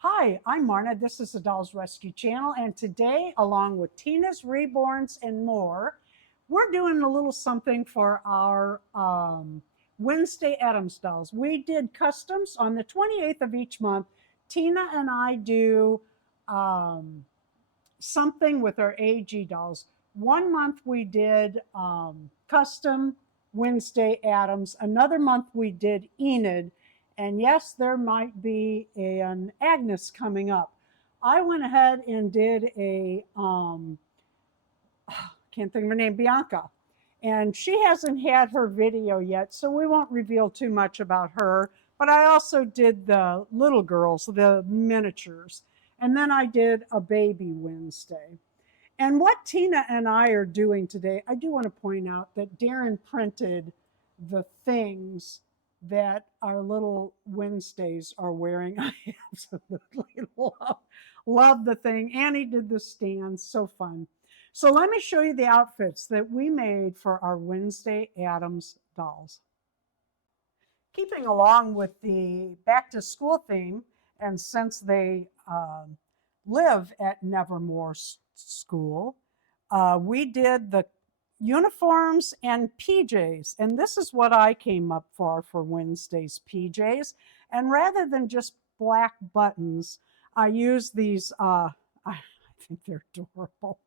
Hi, I'm Marna. This is the Dolls Rescue Channel, and today, along with Tina's Reborns and more, we're doing a little something for our Wednesday Addams dolls. We did customs on the 28th of each month. Tina and I do um, something with our AG dolls. One month we did custom Wednesday Addams. Another month we did Enid. And yes, there might be an Agnes coming up. I went ahead and did a, can't think of her name, Bianca. And she hasn't had her video yet, so we won't reveal too much about her. But I also did the little girls, the miniatures. And then I did a baby Wednesday. And what Tina and I are doing today, I do want to point out that Darren printed the things that our little Wednesdays are wearing. I absolutely love the thing. Annie did the stands, so fun. So let me show you the outfits that we made for our Wednesday Addams dolls. Keeping along with the back to school theme, and since they live at Nevermore School, we did the uniforms and PJs. And this is what I came up for Wednesday's PJs. And rather than just black buttons, I used these, I think they're adorable.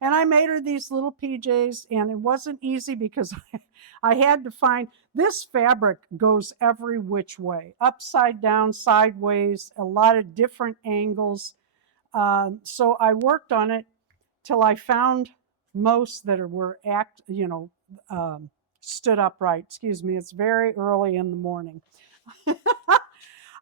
And I made her these little PJs, and it wasn't easy because I had to find, this fabric goes every which way, upside down, sideways, a lot of different angles. So I worked on it till I found most that were stood upright. Excuse me, it's very early in the morning.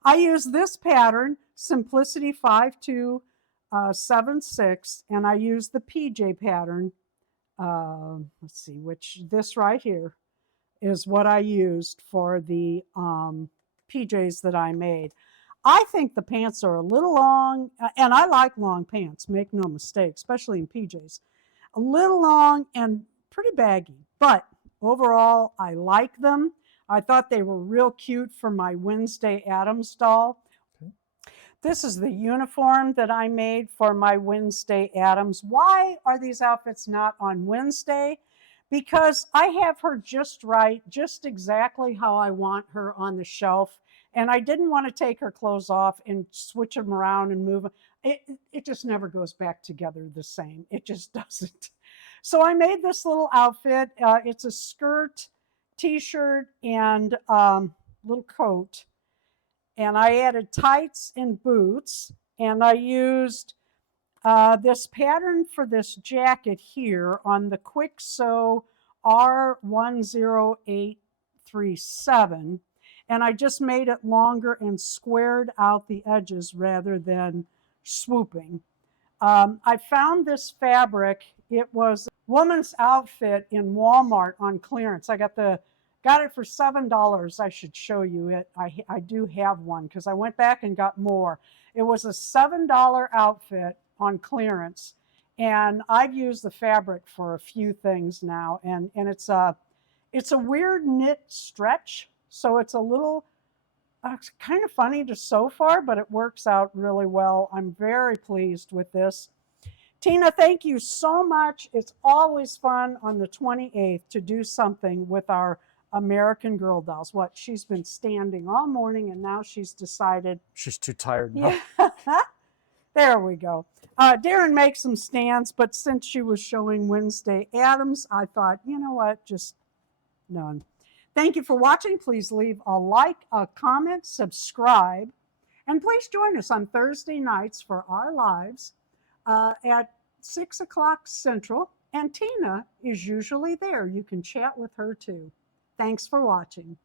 I use this pattern, Simplicity 5276, and I use the PJ pattern. Let's see, this right here is what I used for the PJs that I made. I think the pants are a little long, and I like long pants, make no mistake, especially in PJs. A little long and pretty baggy, but overall, I like them. I thought they were real cute for my Wednesday Addams doll. Okay. This is the uniform that I made for my Wednesday Addams. Why are these outfits not on Wednesday? Because I have her just right, just exactly how I want her on the shelf. And I didn't want to take her clothes off and switch them around and move them. It just never goes back together the same. It just doesn't. So I made this little outfit. It's a skirt, t-shirt, and little coat. And I added tights and boots. And I used this pattern for this jacket here on the Quick Sew R10837. And I just made it longer and squared out the edges rather than swooping. I found this fabric. It was a woman's outfit in Walmart on clearance. I got it for $7. I should show you it. I do have one because I went back and got more. It was a $7 outfit on clearance, and I've used the fabric for a few things now, and it's a weird knit stretch, so it's a little kind of funny to sew for, but it works out really well. I'm very pleased with this. Tina, thank you so much. It's always fun on the 28th to do something with our American Girl dolls. She's been standing all morning, and now she's decided she's too tired now. Yeah. There we go. Darren makes some stands, but since she was showing Wednesday Addams, I thought, you know what, just none. Thank you for watching. Please leave a like, a comment, subscribe, and please join us on Thursday nights for our lives at 6 o'clock Central, and Tina is usually there. You can chat with her too. Thanks for watching.